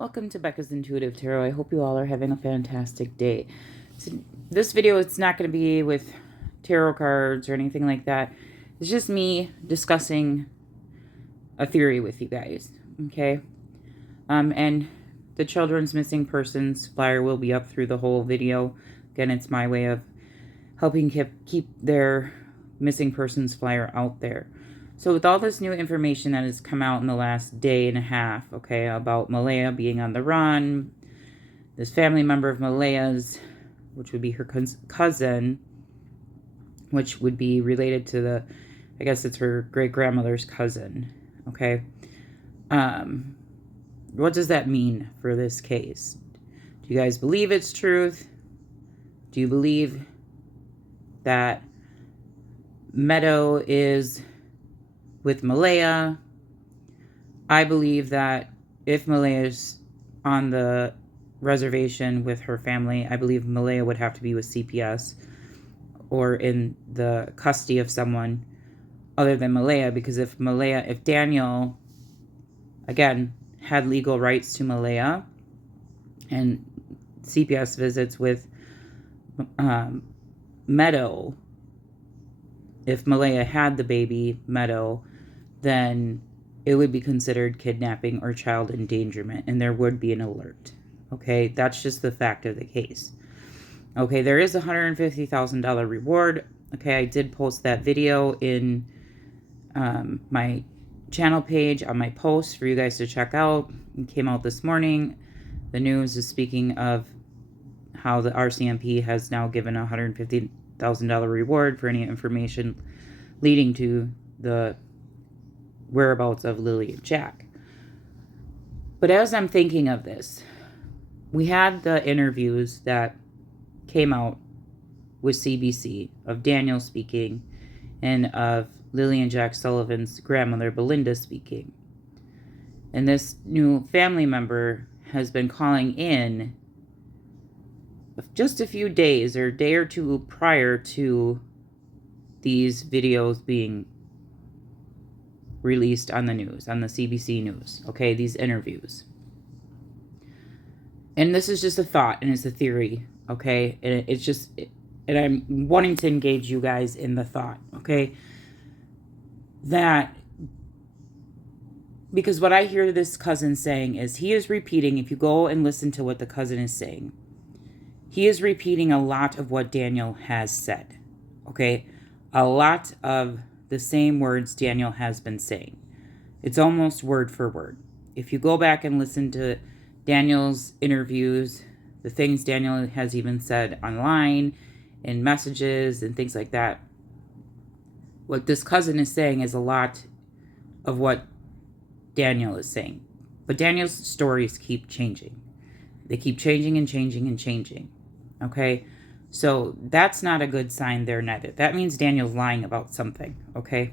Welcome to Becca's Intuitive Tarot. I hope you all are having a fantastic day. So this video, it's not going to be with tarot cards or anything like that. It's just me discussing a theory with you guys, okay? And the children's missing persons flyer will be up through the whole video. Again, it's my way of helping keep their missing persons flyer out there. So with all this new information that has come out in the last day and a half, okay, about MAYHELA being on the run, this family member of MAYHELA's, which would be her cousin, which would be related to the, I guess it's her great-grandmother's cousin, okay? What does that mean for this case? Do you guys believe it's truth? Do you believe that Meadow is with MAYHELA? I believe that if MAYHELA is on the reservation with her family, I believe MAYHELA would have to be with CPS or in the custody of someone other than MAYHELA, because if Daniel, again, had legal rights to MAYHELA and CPS visits with Meadow, if MAYHELA had the baby, Meadow, then it would be considered kidnapping or child endangerment, and there would be an alert. Okay, that's just the fact of the case. Okay, there is a $150,000 reward. Okay, I did post that video in my channel page on my post for you guys to check out. It came out this morning. The news is speaking of how the RCMP has now given a $150,000 reward for any information leading to the whereabouts of Lily and Jack. But as I'm thinking of this, we had the interviews that came out with CBC of Daniel speaking and of Lily and Jack Sullivan's grandmother Belinda speaking. And this new family member has been calling in just a few days or a day or two prior to these videos being released on the news, on the CBC News, okay, these interviews. And this is just a thought, and it's a theory, okay, and it's just, and I'm wanting to engage you guys in the thought, okay, that, because what I hear this cousin saying is he is repeating, if you go and listen to what the cousin is saying, he is repeating a lot of what Daniel has said, okay, a lot of the same words Daniel has been saying. It's almost word for word. If you go back and listen to Daniel's interviews, the things Daniel has even said online, in messages and things like that, what this cousin is saying is a lot of what Daniel is saying. But Daniel's stories keep changing. They keep changing and changing and changing. Okay? So that's not a good sign there neither. That means Daniel's lying about something, okay?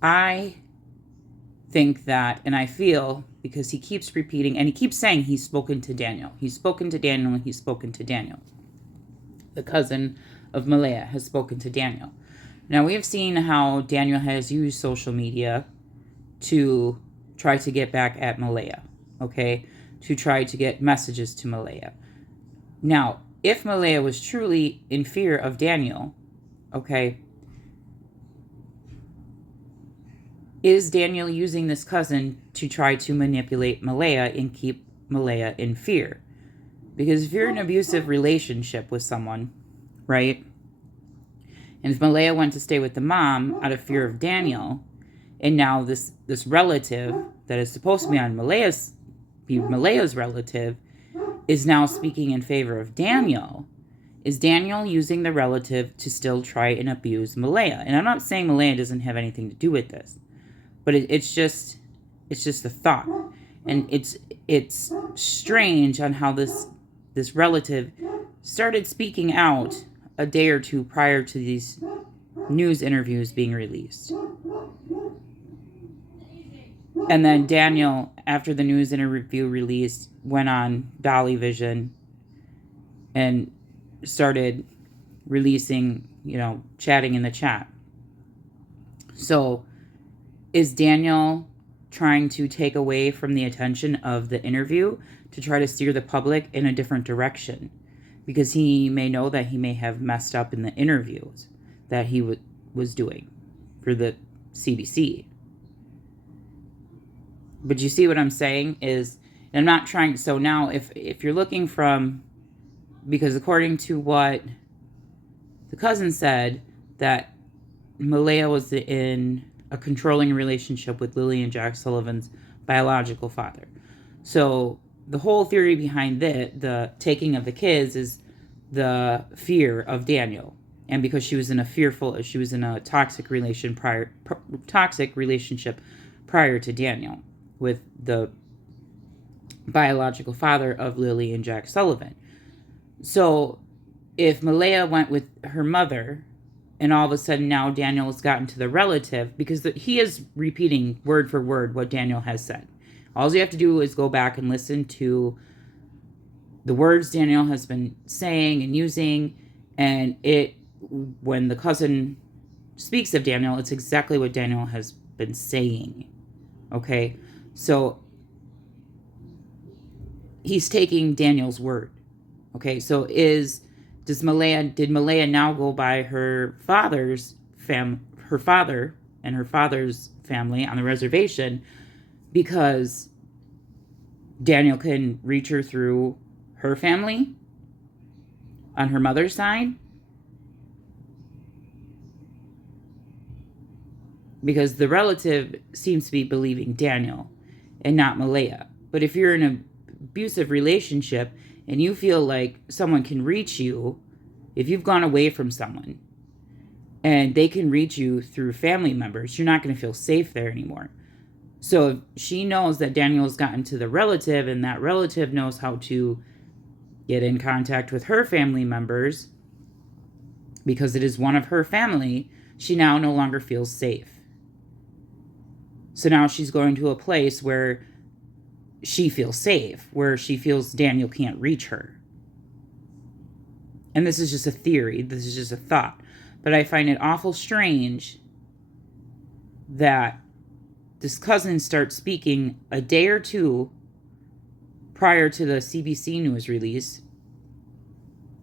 I think that, and I feel, because he keeps repeating, and he keeps saying he's spoken to Daniel. He's spoken to Daniel, and he's spoken to Daniel. The cousin of MAYHELA has spoken to Daniel. Now, we have seen how Daniel has used social media to try to get back at MAYHELA. Okay, to try to get messages to MAYHELA. Now, if MAYHELA was truly in fear of Daniel, okay, is Daniel using this cousin to try to manipulate MAYHELA and keep MAYHELA in fear? Because if you're in an abusive relationship with someone, right, and if MAYHELA went to stay with the mom out of fear of Daniel, and now this relative that is supposed to be on MAYHELA's relative is now speaking in favor of Daniel. Is Daniel using the relative to still try and abuse MAYHELA? And I'm not saying MAYHELA doesn't have anything to do with this, but it's just a thought. And it's strange on how this relative started speaking out a day or two prior to these news interviews being released. And then Daniel, after the news interview released, went on Dolly Vision and started releasing, chatting in the chat. So Is Daniel trying to take away from the attention of the interview to try to steer the public in a different direction? Because he may know that he may have messed up in the interviews that he was doing for the CBC. But you see what I'm saying is, I'm not trying. So now if you're looking from, because according to what the cousin said, that Malaya was in a controlling relationship with Lily and Jack Sullivan's biological father. So the whole theory behind the taking of the kids is the fear of Daniel. And because she was in a toxic relationship prior to Daniel with the biological father of Lily and Jack Sullivan. So if Malaya went with her mother, and all of a sudden now Daniel has gotten to the relative, because he is repeating word for word what Daniel has said. All you have to do is go back and listen to the words Daniel has been saying and using, and when the cousin speaks of Daniel, it's exactly what Daniel has been saying. Okay? So he's taking Daniel's word. Okay? So did Malaya now go by her father and her father's family on the reservation because Daniel can reach her through her family on her mother's side? Because the relative seems to be believing Daniel and not Malaya. But if you're in an abusive relationship and you feel like someone can reach you, if you've gone away from someone and they can reach you through family members, you're not going to feel safe there anymore. So if she knows that Daniel's gotten to the relative and that relative knows how to get in contact with her family members because it is one of her family, she now no longer feels safe. So now she's going to a place where she feels safe, where she feels Daniel can't reach her. And this is just a theory. This is just a thought. But I find it awful strange that this cousin starts speaking a day or two prior to the CBC News release.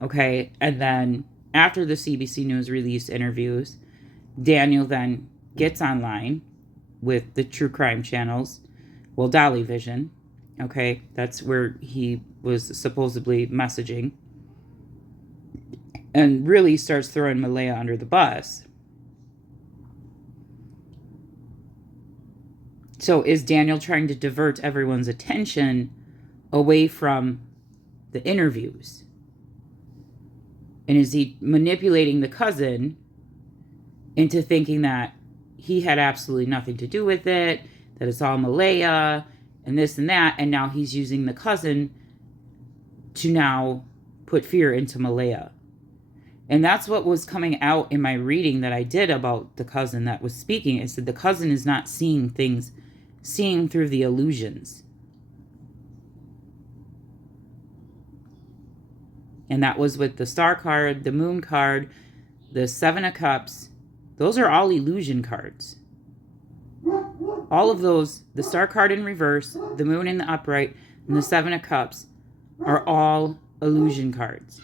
Okay? And then after the CBC News release interviews, Daniel then gets online with the true crime channels. Well, Dolly Vision. Okay? That's where he was supposedly messaging. And really starts throwing Malaya under the bus. So is Daniel trying to divert everyone's attention away from the interviews? And is he manipulating the cousin into thinking that he had absolutely nothing to do with it, that it's all Malaya, and this and that, and now he's using the cousin to now put fear into Malaya? And that's what was coming out in my reading that I did about the cousin that was speaking. It said the cousin is not seeing things, seeing through the illusions. And that was with the Star card, the Moon card, the Seven of Cups. Those are all illusion cards. All of those, the Star card in reverse, the Moon in the upright, and the Seven of Cups are all illusion cards.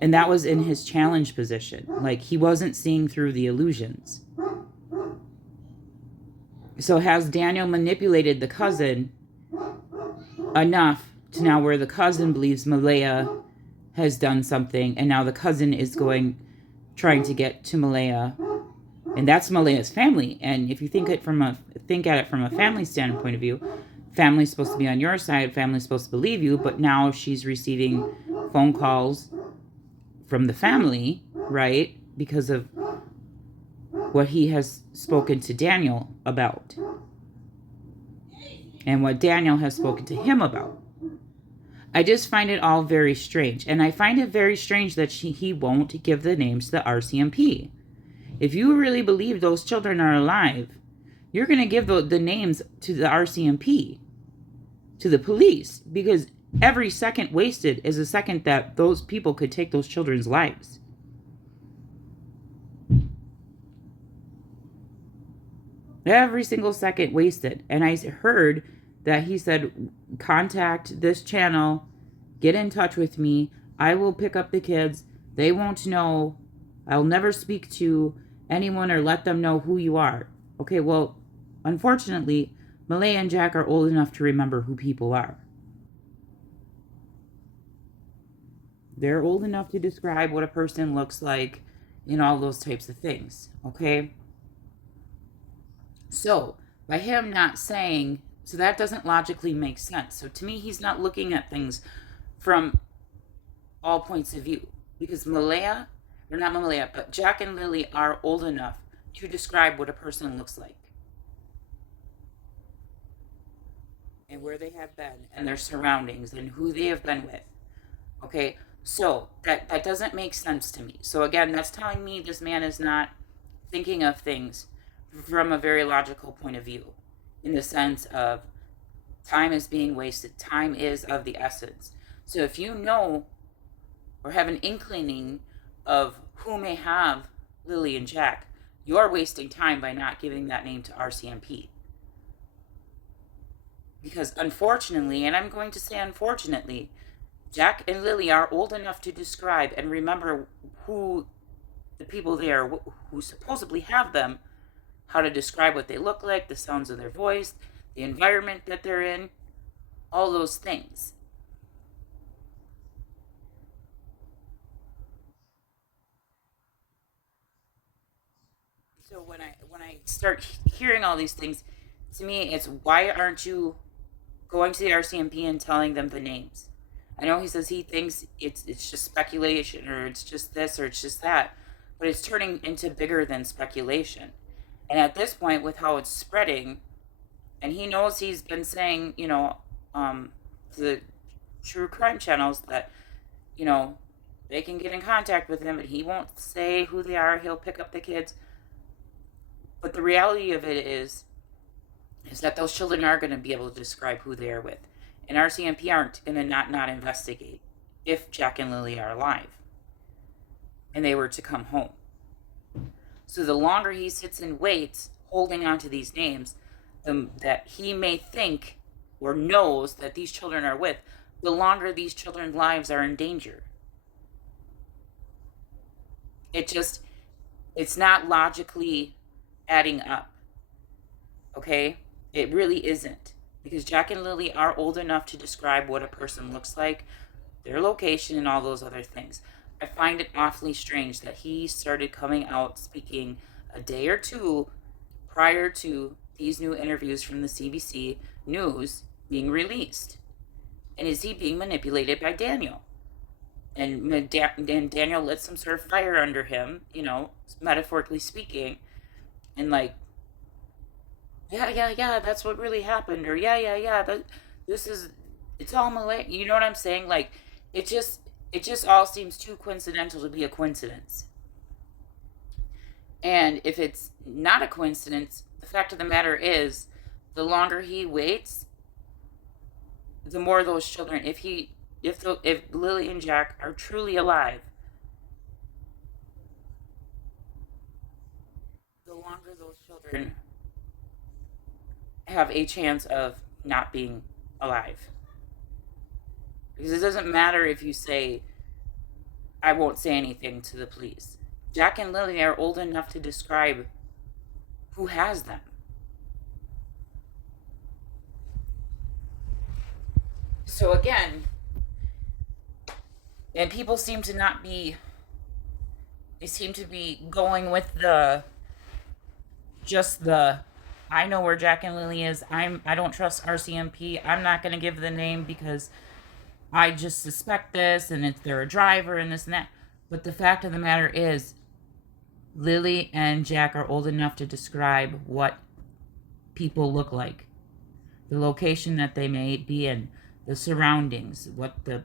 And that was in his challenge position. Like, he wasn't seeing through the illusions. So has Daniel manipulated the cousin enough to now where the cousin believes Malaya has done something, and now the cousin is trying to get to Malaya, and that's Malaya's family. And if you think at it from a family standpoint of view, family's supposed to be on your side, family's supposed to believe you, but now she's receiving phone calls from the family, right? Because of what he has spoken to Daniel about. And what Daniel has spoken to him about. I just find it all very strange. And I find it very strange that he won't give the names to the RCMP. If you really believe those children are alive, you're going to give the names to the RCMP, to the police, because every second wasted is a second that those people could take those children's lives. Every single second wasted. And I heard that he said, contact this channel, get in touch with me. I will pick up the kids. They won't know. I'll never speak to anyone or let them know who you are. Okay, well, unfortunately, Malaya and Jack are old enough to remember who people are. They're old enough to describe what a person looks like and all those types of things, okay? So, by him not saying, so that doesn't logically make sense. So to me, he's not looking at things from all points of view. Because Malaya, or not Malaya, but Jack and Lily are old enough to describe what a person looks like. And where they have been, and their surroundings, and who they have been with. Okay, so that doesn't make sense to me. So again, that's telling me this man is not thinking of things from a very logical point of view, in the sense of time is being wasted. Time is of the essence. So if you know or have an inkling of who may have Lily and Jack, you're wasting time by not giving that name to RCMP. Because unfortunately, and I'm going to say unfortunately, Jack and Lily are old enough to describe and remember who the people they are, who supposedly have them, how to describe what they look like, the sounds of their voice, the environment that they're in, all those things. So when I start hearing all these things, to me it's, why aren't you going to the RCMP and telling them the names? I know he says he thinks it's just speculation, or it's just this, or it's just that, but it's turning into bigger than speculation. And at this point, with how it's spreading, and he knows he's been saying, the true crime channels that, they can get in contact with him, and he won't say who they are. He'll pick up the kids. But the reality of it is that those children are going to be able to describe who they are with. And RCMP aren't going to not investigate if Jack and Lily are alive and they were to come home. So the longer he sits and waits, holding on to these names that he may think or knows that these children are with, the longer these children's lives are in danger. It's not logically adding up. Okay? It really isn't. Because Jack and Lily are old enough to describe what a person looks like, their location, and all those other things. I find it awfully strange that he started coming out speaking a day or two prior to these new interviews from the CBC News being released. And is he being manipulated by Daniel? And Daniel lit some sort of fire under him, metaphorically speaking, and like, yeah, that's what really happened, or yeah, it's all Malay. You know what I'm saying? Like, it just all seems too coincidental to be a coincidence. And if it's not a coincidence, the fact of the matter is, the longer he waits, the more those children, if Lily and Jack are truly alive, the longer those children have a chance of not being alive. Because it doesn't matter if you say, I won't say anything to the police. Jack and Lily are old enough to describe who has them. So again, and people seem to not be, they seem to be going with I know where Jack and Lily is. I don't trust RCMP. I'm not going to give the name because I just suspect this, and they're a driver and this and that. But the fact of the matter is, Lily and Jack are old enough to describe what people look like, the location that they may be in, the surroundings, what the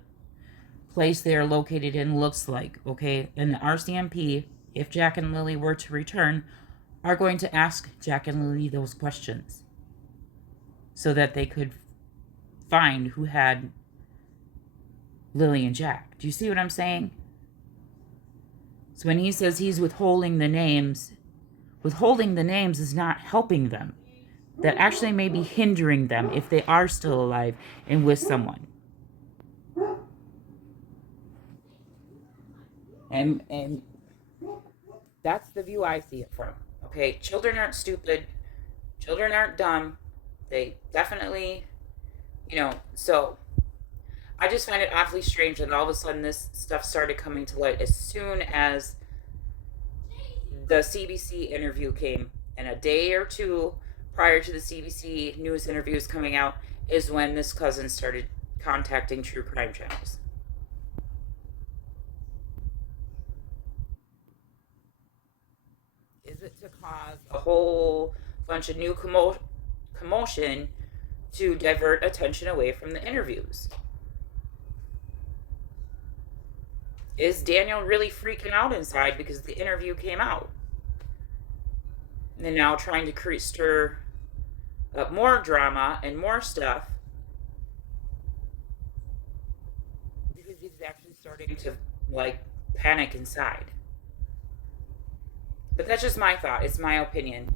place they are located in looks like, okay? And the RCMP, if Jack and Lily were to return, are going to ask Jack and Lily those questions so that they could find who had Lily and Jack. Do you see what I'm saying? So when he says he's withholding the names, Withholding the names is not helping them. That actually may be hindering them if they are still alive and with someone. And that's the view I see it from. Okay, children aren't stupid. Children aren't dumb. They definitely, so I just find it awfully strange that all of a sudden this stuff started coming to light as soon as the CBC interview came. And a day or two prior to the CBC news interviews coming out is when this cousin started contacting true crime channels. Is it to cause a whole bunch of new commotion to divert attention away from the interviews? Is Daniel really freaking out inside because the interview came out? And now trying to stir up more drama and more stuff because he's actually starting to panic inside. But that's just my thought. It's my opinion.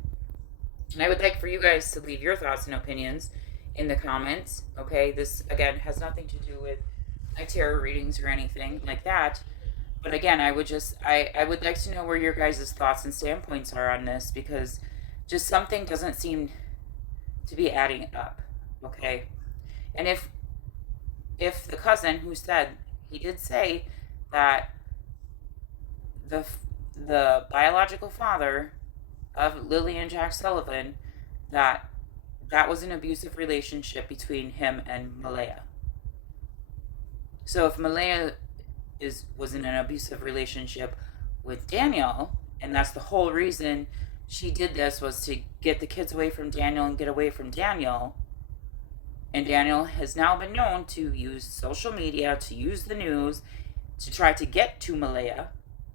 And I would like for you guys to leave your thoughts and opinions in the comments. Okay, this again has nothing to do with my tarot readings or anything like that. But again, I would like to know where your guys' thoughts and standpoints are on this, because just something doesn't seem to be adding up. Okay, and if the cousin who said, he did say that the biological father of Lily and Jack Sullivan, that was an abusive relationship between him and Malaya. So if Malaya was in an abusive relationship with Daniel, and that's the whole reason she did this, was to get the kids away from Daniel and get away from Daniel, and Daniel has now been known to use social media, to use the news, to try to get to Malaya,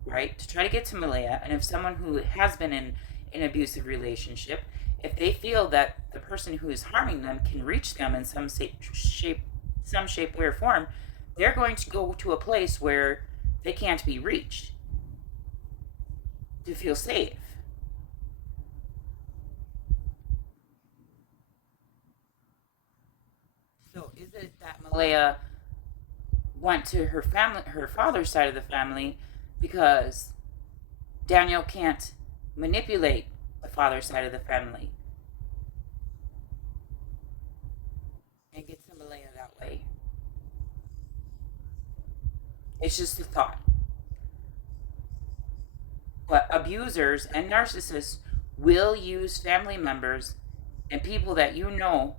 right? To try to get to Malaya. And if someone who has been in an abusive relationship, if they feel that the person who is harming them can reach them in some shape, way, or form, they're going to go to a place where they can't be reached to feel safe. So is it that Malaya went to her father's side of the family because Daniel can't manipulate the father's side of the family and get to Malaya that way? It's just a thought. But abusers and narcissists will use family members and people that you know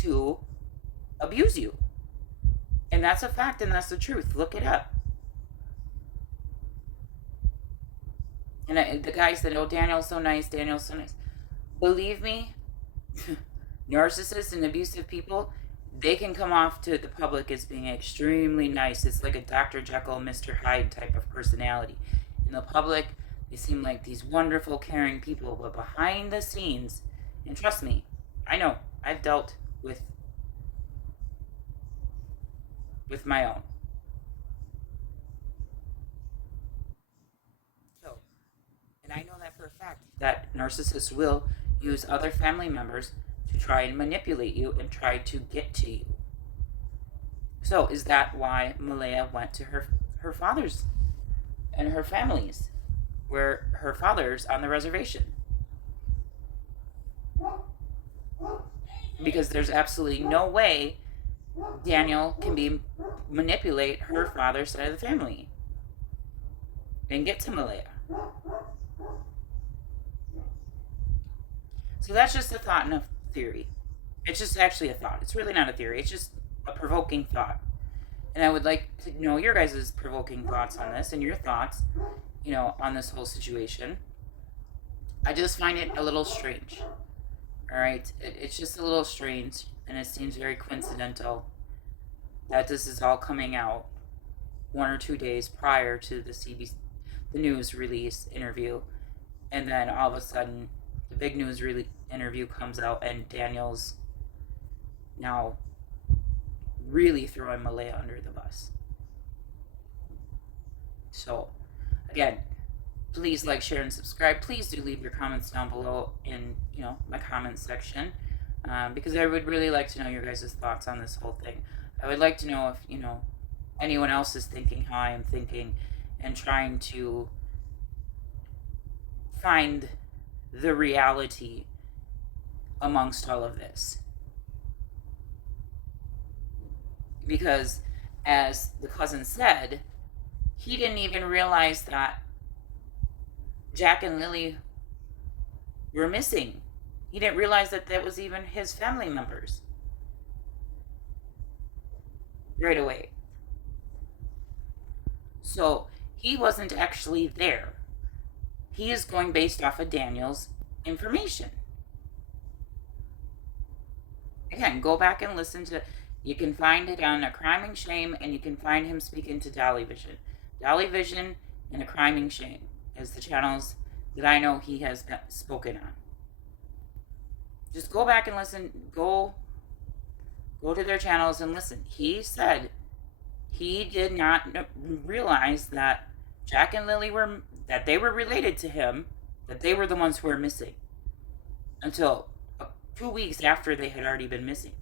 to abuse you. And that's a fact, and that's the truth. Look it up. And the guy said, oh, Daniel's so nice, Daniel's so nice. Believe me, narcissists and abusive people, they can come off to the public as being extremely nice. It's like a Dr. Jekyll, Mr. Hyde type of personality. In the public, they seem like these wonderful, caring people, but behind the scenes, and trust me, I know, I've dealt with my own. So, and I know that for a fact, that narcissists will use other family members to try and manipulate you and try to get to you. So is that why Malaya went to her father's and her family's, where her father's on the reservation? Because there's absolutely no way Daniel can manipulate her father's side of the family and get to Malaya. So that's just a thought and a theory. It's just actually a thought. It's really not a theory. It's just a provoking thought. And I would like to know your guys' provoking thoughts on this and your thoughts, on this whole situation. I just find it a little strange. All right? It's just a little strange, and it seems very coincidental that this is all coming out 1 or 2 days prior to the news release interview, and then all of a sudden the big news interview comes out, and Daniel's now really throwing Malaya under the bus. So, again, Please like, share, and subscribe. Please do leave your comments down below in, my comments section, because I would really like to know your guys' thoughts on this whole thing. I would like to know if, anyone else is thinking how I am thinking and trying to find the reality amongst all of this. Because, as the cousin said, he didn't even realize that Jack and Lily were missing. He didn't realize that that was even his family members right away. So he wasn't actually there. He is going based off of Daniel's information. Again, go back and listen to, you can find it on A Crime and Shame, and you can find him speaking to Dolly Vision. Dolly Vision and A Crime and Shame is the channels that I know he has spoken on. Just go back and listen. Go to their channels and listen. He said he did not realize that Jack and Lily that they were related to him, that they were the ones who were missing, until 2 weeks after they had already been missing.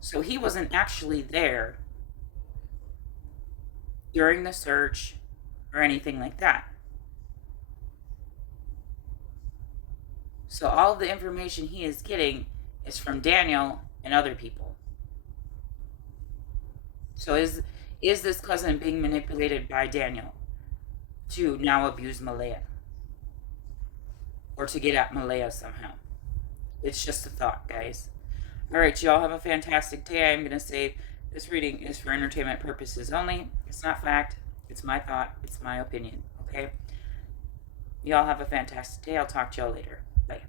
So he wasn't actually there during the search or anything like that. So all of the information he is getting is from Daniel and other people. So is this cousin being manipulated by Daniel to now abuse Malaya? Or to get at Malaya somehow? It's just a thought, guys. Alright, y'all have a fantastic day. I'm going to say this reading is for entertainment purposes only. It's not fact. It's my thought. It's my opinion. Okay? Y'all have a fantastic day. I'll talk to y'all later. Bye.